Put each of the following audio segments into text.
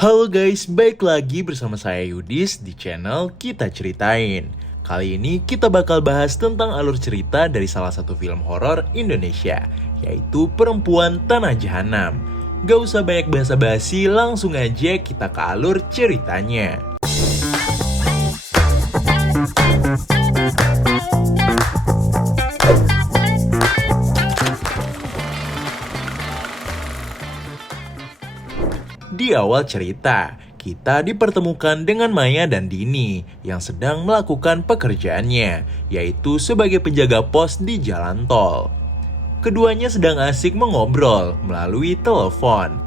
Halo guys, baik lagi bersama saya Yudis di channel Kita Ceritain. Kali ini kita bakal bahas tentang alur cerita dari salah satu film horor Indonesia, yaitu Perempuan Tanah Jahanam. Gak usah banyak basa-basi, langsung aja kita ke alur ceritanya. Di awal cerita, kita dipertemukan dengan Maya dan Dini yang sedang melakukan pekerjaannya, yaitu sebagai penjaga pos di jalan tol. Keduanya sedang asik mengobrol melalui telepon.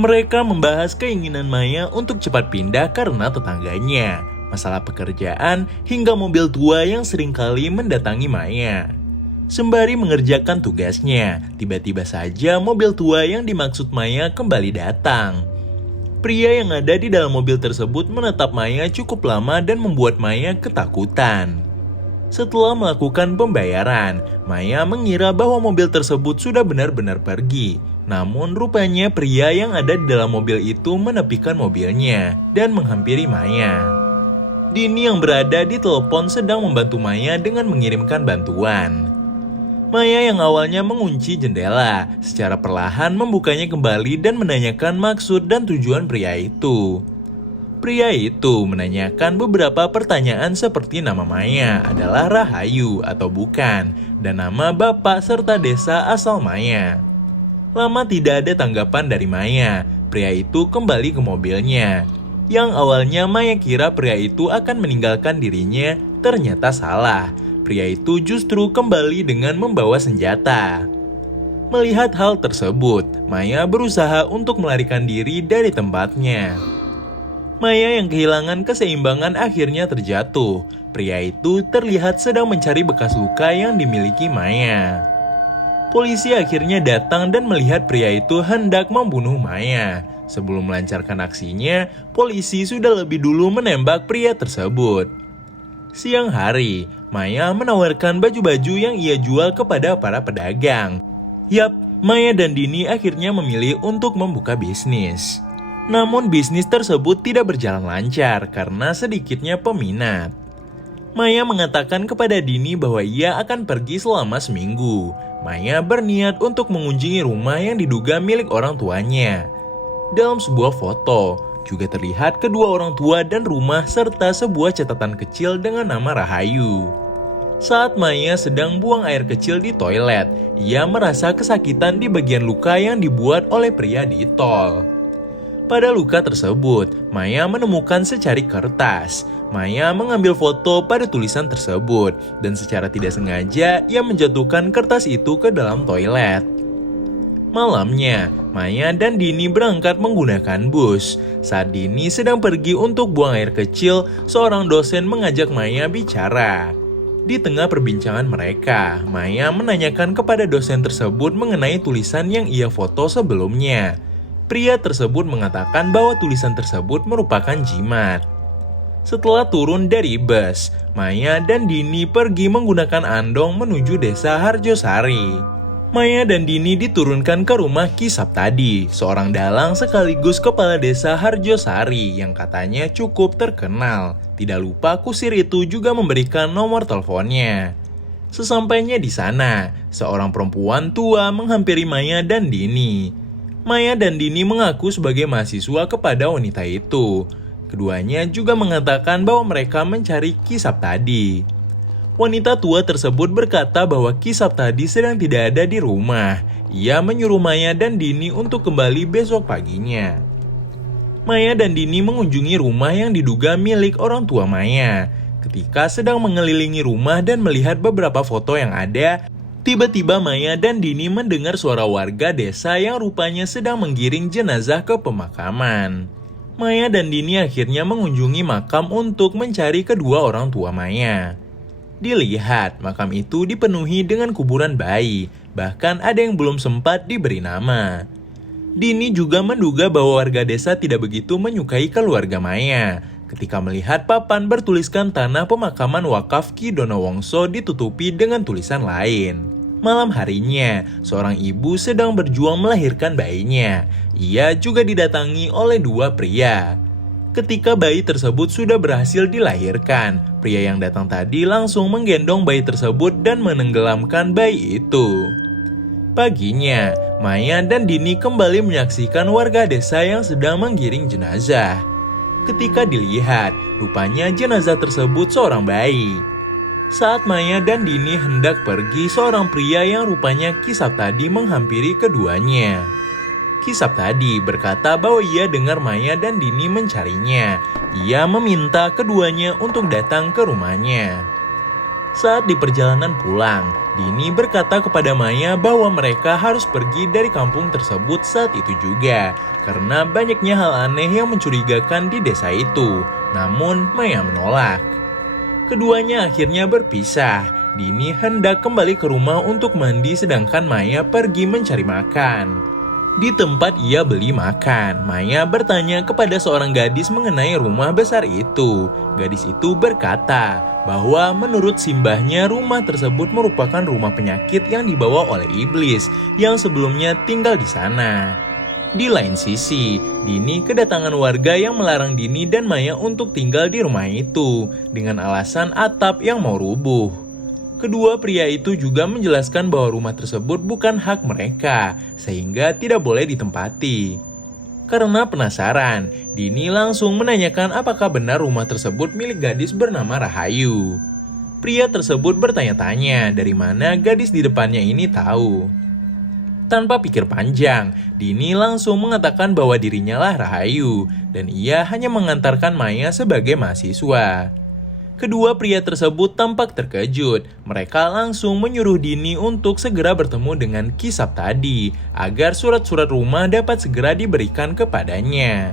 Mereka membahas keinginan Maya untuk cepat pindah karena tetangganya, masalah pekerjaan, hingga mobil tua yang seringkali mendatangi Maya. Sembari mengerjakan tugasnya, tiba-tiba saja mobil tua yang dimaksud Maya kembali datang. Pria yang ada di dalam mobil tersebut menatap Maya cukup lama dan membuat Maya ketakutan. Setelah melakukan pembayaran, Maya mengira bahwa mobil tersebut sudah benar-benar pergi. Namun rupanya pria yang ada di dalam mobil itu menepikan mobilnya dan menghampiri Maya. Dini yang berada di telepon sedang membantu Maya dengan mengirimkan bantuan. Maya yang awalnya mengunci jendela, secara perlahan membukanya kembali dan menanyakan maksud dan tujuan pria itu. Pria itu menanyakan beberapa pertanyaan seperti nama Maya adalah Rahayu atau bukan, dan nama bapak serta desa asal Maya. Lama tidak ada tanggapan dari Maya, pria itu kembali ke mobilnya. Yang awalnya Maya kira pria itu akan meninggalkan dirinya, ternyata salah. Pria itu justru kembali dengan membawa senjata. Melihat hal tersebut, Maya berusaha untuk melarikan diri dari tempatnya. Maya yang kehilangan keseimbangan akhirnya terjatuh. Pria itu terlihat sedang mencari bekas luka yang dimiliki Maya. Polisi akhirnya datang dan melihat pria itu hendak membunuh Maya. Sebelum melancarkan aksinya, polisi sudah lebih dulu menembak pria tersebut. Siang hari, Maya menawarkan baju-baju yang ia jual kepada para pedagang. Yap, Maya dan Dini akhirnya memilih untuk membuka bisnis. Namun bisnis tersebut tidak berjalan lancar karena sedikitnya peminat. Maya mengatakan kepada Dini bahwa ia akan pergi selama seminggu. Maya berniat untuk mengunjungi rumah yang diduga milik orang tuanya. Dalam sebuah foto, juga terlihat kedua orang tua dan rumah serta sebuah catatan kecil dengan nama Rahayu. Saat Maya sedang buang air kecil di toilet, ia merasa kesakitan di bagian luka yang dibuat oleh pria di tol. Pada luka tersebut, Maya menemukan secari kertas. Maya mengambil foto pada tulisan tersebut, dan secara tidak sengaja ia menjatuhkan kertas itu ke dalam toilet. Malamnya, Maya dan Dini berangkat menggunakan bus. Saat Dini sedang pergi untuk buang air kecil, seorang dosen mengajak Maya bicara. Di tengah perbincangan mereka, Maya menanyakan kepada dosen tersebut mengenai tulisan yang ia foto sebelumnya. Pria tersebut mengatakan bahwa tulisan tersebut merupakan jimat. Setelah turun dari bus, Maya dan Dini pergi menggunakan andong menuju desa Harjosari. Maya dan Dini diturunkan ke rumah Ki Saptadi, seorang dalang sekaligus kepala desa Harjosari yang katanya cukup terkenal. Tidak lupa kusir itu juga memberikan nomor teleponnya. Sesampainya di sana, seorang perempuan tua menghampiri Maya dan Dini. Maya dan Dini mengaku sebagai mahasiswa kepada wanita itu. Keduanya juga mengatakan bahwa mereka mencari Ki Saptadi. Wanita tua tersebut berkata bahwa Ki Saptadi sedang tidak ada di rumah. Ia menyuruh Maya dan Dini untuk kembali besok paginya. Maya dan Dini mengunjungi rumah yang diduga milik orang tua Maya. Ketika sedang mengelilingi rumah dan melihat beberapa foto yang ada, tiba-tiba Maya dan Dini mendengar suara warga desa yang rupanya sedang menggiring jenazah ke pemakaman. Maya dan Dini akhirnya mengunjungi makam untuk mencari kedua orang tua Maya. Dilihat, makam itu dipenuhi dengan kuburan bayi, bahkan ada yang belum sempat diberi nama. Dini juga menduga bahwa warga desa tidak begitu menyukai keluarga Maya. Ketika melihat papan bertuliskan tanah pemakaman wakaf Ki Donowongso ditutupi dengan tulisan lain. Malam harinya, seorang ibu sedang berjuang melahirkan bayinya. ia juga didatangi oleh dua pria. Ketika bayi tersebut sudah berhasil dilahirkan, pria yang datang tadi langsung menggendong bayi tersebut dan menenggelamkan bayi itu. Paginya, Maya dan Dini kembali menyaksikan warga desa yang sedang menggiring jenazah. Ketika dilihat, rupanya jenazah tersebut seorang bayi. Saat Maya dan Dini hendak pergi, seorang pria yang rupanya Kisap tadi menghampiri keduanya. Kisap tadi berkata bahwa ia dengar Maya dan Dini mencarinya. Ia meminta keduanya untuk datang ke rumahnya. Saat di perjalanan pulang, Dini berkata kepada Maya bahwa mereka harus pergi dari kampung tersebut saat itu juga, karena banyaknya hal aneh yang mencurigakan di desa itu. Namun Maya menolak. Keduanya akhirnya berpisah. Dini hendak kembali ke rumah untuk mandi sedangkan Maya pergi mencari makan. Di tempat ia beli makan, Maya bertanya kepada seorang gadis mengenai rumah besar itu. Gadis itu berkata bahwa menurut simbahnya rumah tersebut merupakan rumah penyakit yang dibawa oleh iblis yang sebelumnya tinggal di sana. Di lain sisi, Dini kedatangan warga yang melarang Dini dan Maya untuk tinggal di rumah itu dengan alasan atap yang mau rubuh. Kedua pria itu juga menjelaskan bahwa rumah tersebut bukan hak mereka, sehingga tidak boleh ditempati. Karena penasaran, Dini langsung menanyakan apakah benar rumah tersebut milik gadis bernama Rahayu. Pria tersebut bertanya-tanya dari mana gadis di depannya ini tahu. Tanpa pikir panjang, Dini langsung mengatakan bahwa dirinya lah Rahayu dan ia hanya mengantarkan Maya sebagai mahasiswa. Kedua pria tersebut tampak terkejut. Mereka langsung menyuruh Dini untuk segera bertemu dengan Kisap tadi agar surat-surat rumah dapat segera diberikan kepadanya.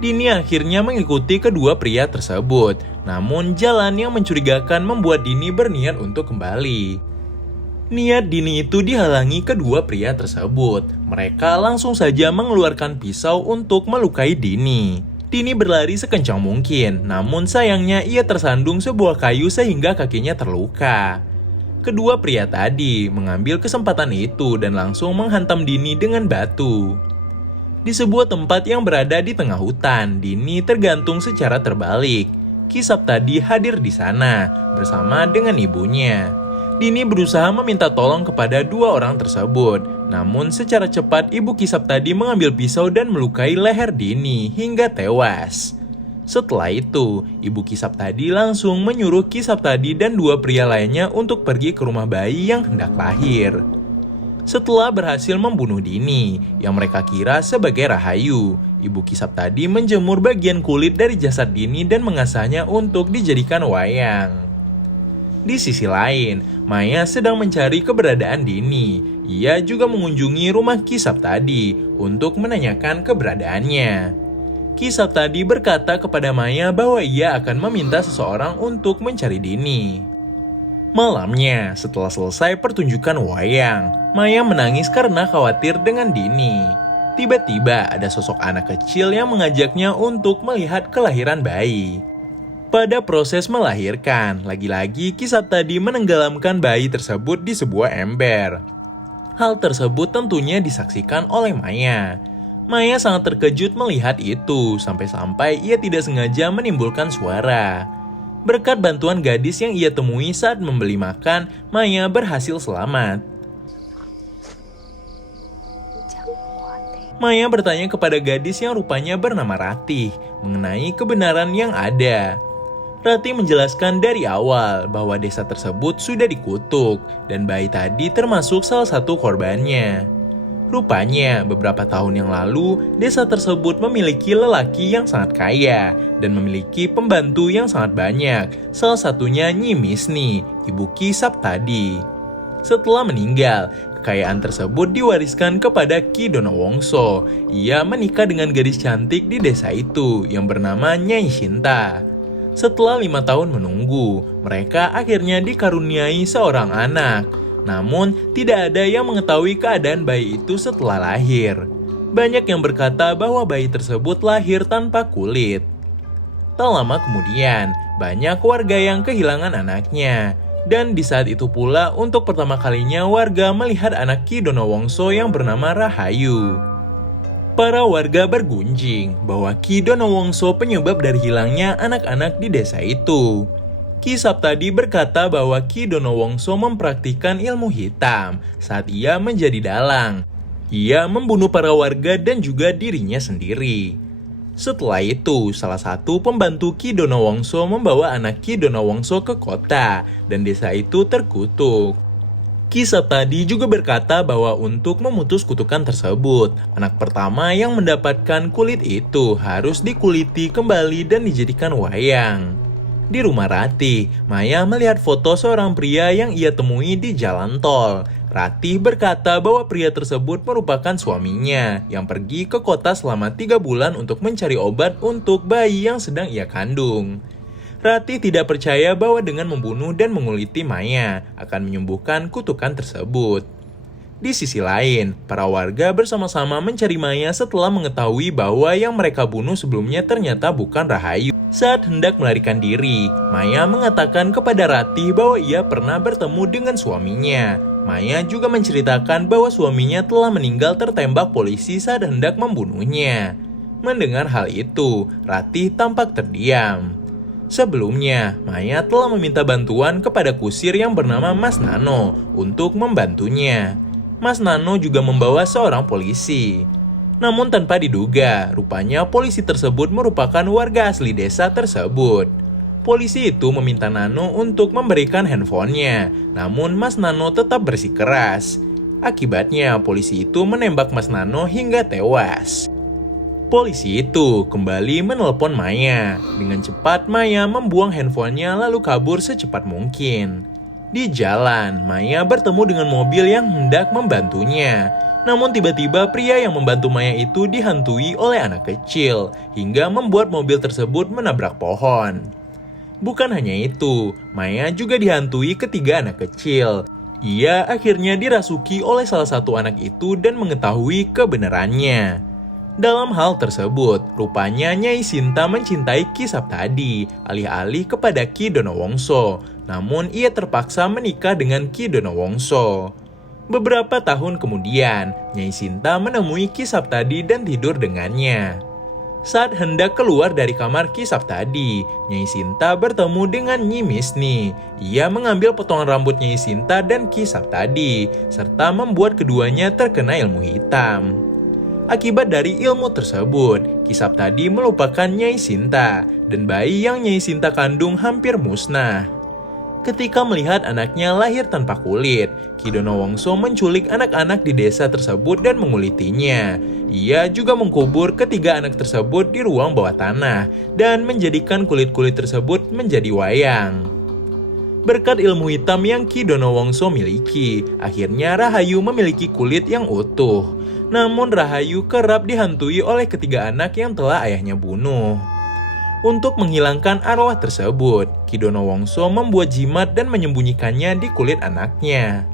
Dini akhirnya mengikuti kedua pria tersebut. Namun jalan yang mencurigakan membuat Dini berniat untuk kembali. Niat Dini itu dihalangi kedua pria tersebut. Mereka langsung saja mengeluarkan pisau untuk melukai Dini. Dini berlari sekencang mungkin, namun sayangnya ia tersandung sebuah kayu sehingga kakinya terluka. Kedua pria tadi mengambil kesempatan itu dan langsung menghantam Dini dengan batu. Di sebuah tempat yang berada di tengah hutan, Dini tergantung secara terbalik. Kisap tadi hadir di sana bersama dengan ibunya. Dini berusaha meminta tolong kepada dua orang tersebut. Namun secara cepat ibu Kisap tadi mengambil pisau dan melukai leher Dini hingga tewas. Setelah itu, ibu Kisap tadi langsung menyuruh Kisap tadi dan dua pria lainnya untuk pergi ke rumah bayi yang hendak lahir. Setelah berhasil membunuh Dini, yang mereka kira sebagai Rahayu, ibu Kisap tadi menjemur bagian kulit dari jasad Dini dan mengasahnya untuk dijadikan wayang. Di sisi lain, Maya sedang mencari keberadaan Dini. Ia juga mengunjungi rumah Kisap tadi untuk menanyakan keberadaannya. Kisap tadi berkata kepada Maya bahwa ia akan meminta seseorang untuk mencari Dini. Malamnya, setelah selesai pertunjukan wayang, Maya menangis karena khawatir dengan Dini. Tiba-tiba ada sosok anak kecil yang mengajaknya untuk melihat kelahiran bayi. Pada proses melahirkan, lagi-lagi Kisap tadi menenggelamkan bayi tersebut di sebuah ember. Hal tersebut tentunya disaksikan oleh Maya. Maya sangat terkejut melihat itu, sampai-sampai ia tidak sengaja menimbulkan suara. Berkat bantuan gadis yang ia temui saat membeli makan, Maya berhasil selamat. Maya bertanya kepada gadis yang rupanya bernama Ratih mengenai kebenaran yang ada. Ratih menjelaskan dari awal bahwa desa tersebut sudah dikutuk dan bayi tadi termasuk salah satu korbannya. Rupanya beberapa tahun yang lalu desa tersebut memiliki lelaki yang sangat kaya dan memiliki pembantu yang sangat banyak, salah satunya Nyi Misni, ibu Kisap tadi. Setelah meninggal, kekayaan tersebut diwariskan kepada Ki Donowongso. Ia menikah dengan gadis cantik di desa itu yang bernama Nyai Sinta. Setelah 5 tahun menunggu, mereka akhirnya dikaruniai seorang anak. Namun, tidak ada yang mengetahui keadaan bayi itu setelah lahir. Banyak yang berkata bahwa bayi tersebut lahir tanpa kulit. Tak lama kemudian, banyak warga yang kehilangan anaknya. Dan di saat itu pula, untuk pertama kalinya warga melihat anak Ki Donowongso yang bernama Rahayu. Para warga bergunjing bahwa Ki Donowongso penyebab dari hilangnya anak-anak di desa itu. Ki Saptadi berkata bahwa Ki Donowongso mempraktikkan ilmu hitam saat ia menjadi dalang. Ia membunuh para warga dan juga dirinya sendiri. Setelah itu, salah satu pembantu Ki Donowongso membawa anak Ki Donowongso ke kota dan desa itu terkutuk. Ki Saptadi juga berkata bahwa untuk memutus kutukan tersebut, anak pertama yang mendapatkan kulit itu harus dikuliti kembali dan dijadikan wayang. Di rumah Ratih, Maya melihat foto seorang pria yang ia temui di jalan tol. Ratih berkata bahwa pria tersebut merupakan suaminya yang pergi ke kota selama 3 bulan untuk mencari obat untuk bayi yang sedang ia kandung. Ratih tidak percaya bahwa dengan membunuh dan menguliti Maya akan menyembuhkan kutukan tersebut. Di sisi lain, para warga bersama-sama mencari Maya setelah mengetahui bahwa yang mereka bunuh sebelumnya ternyata bukan Rahayu. Saat hendak melarikan diri, Maya mengatakan kepada Ratih bahwa ia pernah bertemu dengan suaminya. Maya juga menceritakan bahwa suaminya telah meninggal tertembak polisi saat hendak membunuhnya. Mendengar hal itu, Ratih tampak terdiam. Sebelumnya, Maya telah meminta bantuan kepada kusir yang bernama Mas Nano untuk membantunya. Mas Nano juga membawa seorang polisi. Namun tanpa diduga, rupanya polisi tersebut merupakan warga asli desa tersebut. Polisi itu meminta Nano untuk memberikan handphonenya, namun Mas Nano tetap bersikeras. Akibatnya, polisi itu menembak Mas Nano hingga tewas. Polisi itu kembali menelpon Maya. Dengan cepat, Maya membuang handphonenya lalu kabur secepat mungkin. Di jalan, Maya bertemu dengan mobil yang hendak membantunya. Namun tiba-tiba pria yang membantu Maya itu dihantui oleh anak kecil, hingga membuat mobil tersebut menabrak pohon. Bukan hanya itu, Maya juga dihantui ketiga anak kecil. Ia akhirnya dirasuki oleh salah satu anak itu dan mengetahui kebenarannya. Dalam hal tersebut, rupanya Nyai Sinta mencintai Ki Saptadi, alih-alih kepada Ki Donowongso. Namun ia terpaksa menikah dengan Ki Donowongso. Beberapa tahun kemudian, Nyai Sinta menemui Ki Saptadi dan tidur dengannya. Saat hendak keluar dari kamar Ki Saptadi, Nyai Sinta bertemu dengan Nyi Misni. Ia mengambil potongan rambut Nyai Sinta dan Ki Saptadi, serta membuat keduanya terkena ilmu hitam. Akibat dari ilmu tersebut, Ki Saptadi melupakan Nyai Sinta, dan bayi yang Nyai Sinta kandung hampir musnah. Ketika melihat anaknya lahir tanpa kulit, Ki Donowongso menculik anak-anak di desa tersebut dan mengulitinya. Ia juga mengkubur ketiga anak tersebut di ruang bawah tanah, dan menjadikan kulit-kulit tersebut menjadi wayang. Berkat ilmu hitam yang Ki Donowongso miliki, akhirnya Rahayu memiliki kulit yang utuh. Namun Rahayu kerap dihantui oleh ketiga anak yang telah ayahnya bunuh. Untuk menghilangkan arwah tersebut, Ki Donowongso membuat jimat dan menyembunyikannya di kulit anaknya.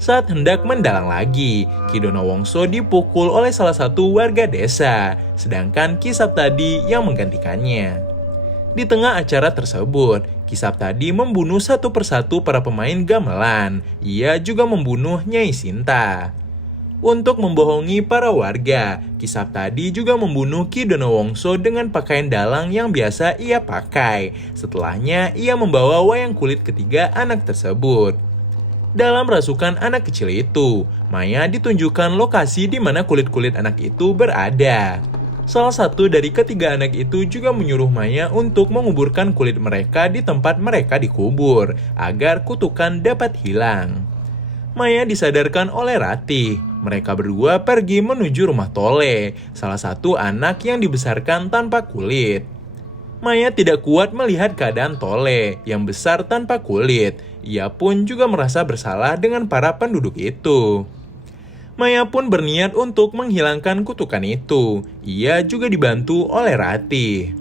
Saat hendak mendalang lagi, Ki Donowongso dipukul oleh salah satu warga desa, sedangkan Ki Saptadi yang menggantikannya. Di tengah acara tersebut, Ki Saptadi membunuh satu persatu para pemain gamelan. Ia juga membunuh Nyai Sinta. Untuk membohongi para warga, Ki Saptadi juga membunuh Ki Donowongso dengan pakaian dalang yang biasa ia pakai. Setelahnya, ia membawa wayang kulit ketiga anak tersebut. Dalam rasukan anak kecil itu, Maya ditunjukkan lokasi di mana kulit-kulit anak itu berada. Salah satu dari ketiga anak itu juga menyuruh Maya untuk menguburkan kulit mereka di tempat mereka dikubur, agar kutukan dapat hilang. Maya disadarkan oleh Ratih. Mereka berdua pergi menuju rumah Tole, salah satu anak yang dibesarkan tanpa kulit. Maya tidak kuat melihat keadaan Tole yang besar tanpa kulit. Ia pun juga merasa bersalah dengan para penduduk itu. Maya pun berniat untuk menghilangkan kutukan itu. Ia juga dibantu oleh Ratih.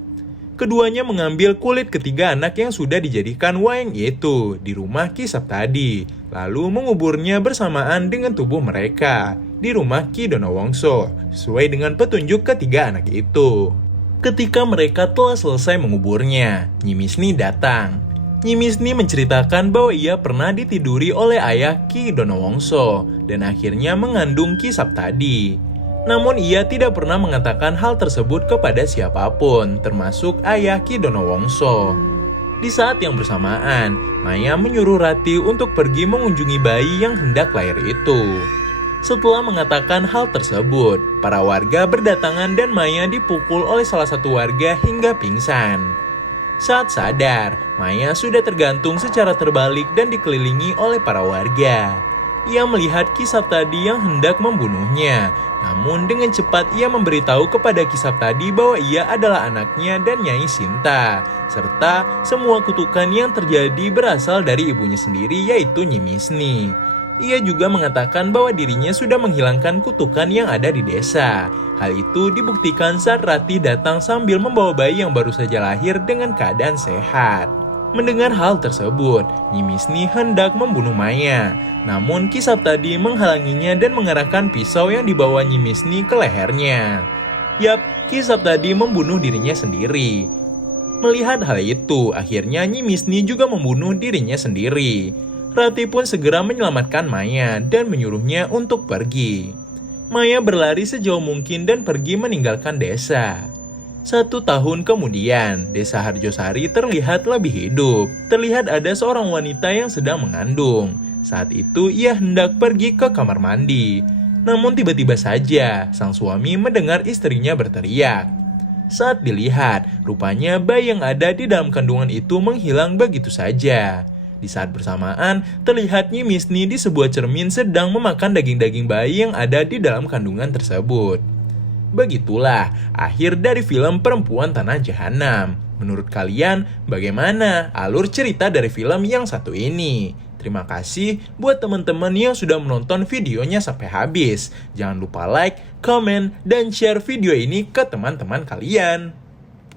Keduanya mengambil kulit ketiga anak yang sudah dijadikan wayang itu di rumah Ki Saptadi, lalu menguburnya bersamaan dengan tubuh mereka di rumah Ki Donowongso, sesuai dengan petunjuk ketiga anak itu. Ketika mereka telah selesai menguburnya, Nyi Misni datang. Nyi Misni menceritakan bahwa ia pernah ditiduri oleh ayah Ki Donowongso dan akhirnya mengandung Ki Saptadi. Namun ia tidak pernah mengatakan hal tersebut kepada siapapun, termasuk ayah Ki Donowongso. Di saat yang bersamaan, Maya menyuruh Rati untuk pergi mengunjungi bayi yang hendak lahir itu. Setelah mengatakan hal tersebut, para warga berdatangan dan Maya dipukul oleh salah satu warga hingga pingsan. Saat sadar, Maya sudah tergantung secara terbalik dan dikelilingi oleh para warga. Ia melihat Ki Saptadi yang hendak membunuhnya, namun dengan cepat ia memberitahu kepada Ki Saptadi bahwa ia adalah anaknya dan Nyai Sinta, serta semua kutukan yang terjadi berasal dari ibunya sendiri yaitu Nyi Misni. Ia juga mengatakan bahwa dirinya sudah menghilangkan kutukan yang ada di desa. Hal itu dibuktikan saat Rati datang sambil membawa bayi yang baru saja lahir dengan keadaan sehat. Mendengar hal tersebut, Nyi Misni hendak membunuh Maya. Namun Ki Saptadi menghalanginya dan mengerahkan pisau yang dibawa Nyi Misni ke lehernya. Yap, Ki Saptadi membunuh dirinya sendiri. Melihat hal itu, akhirnya Nyi Misni juga membunuh dirinya sendiri. Rati pun segera menyelamatkan Maya dan menyuruhnya untuk pergi. Maya berlari sejauh mungkin dan pergi meninggalkan desa. 1 tahun kemudian, desa Harjosari terlihat lebih hidup. Terlihat ada seorang wanita yang sedang mengandung. Saat itu ia hendak pergi ke kamar mandi. Namun tiba-tiba saja, sang suami mendengar istrinya berteriak. Saat dilihat, rupanya bayi yang ada di dalam kandungan itu menghilang begitu saja. Di saat bersamaan, terlihat Nyi Misni di sebuah cermin sedang memakan daging-daging bayi yang ada di dalam kandungan tersebut. Begitulah akhir dari film Perempuan Tanah Jahanam. Menurut kalian, bagaimana alur cerita dari film yang satu ini? Terima kasih buat teman-teman yang sudah menonton videonya sampai habis. Jangan lupa like, comment, dan share video ini ke teman-teman kalian.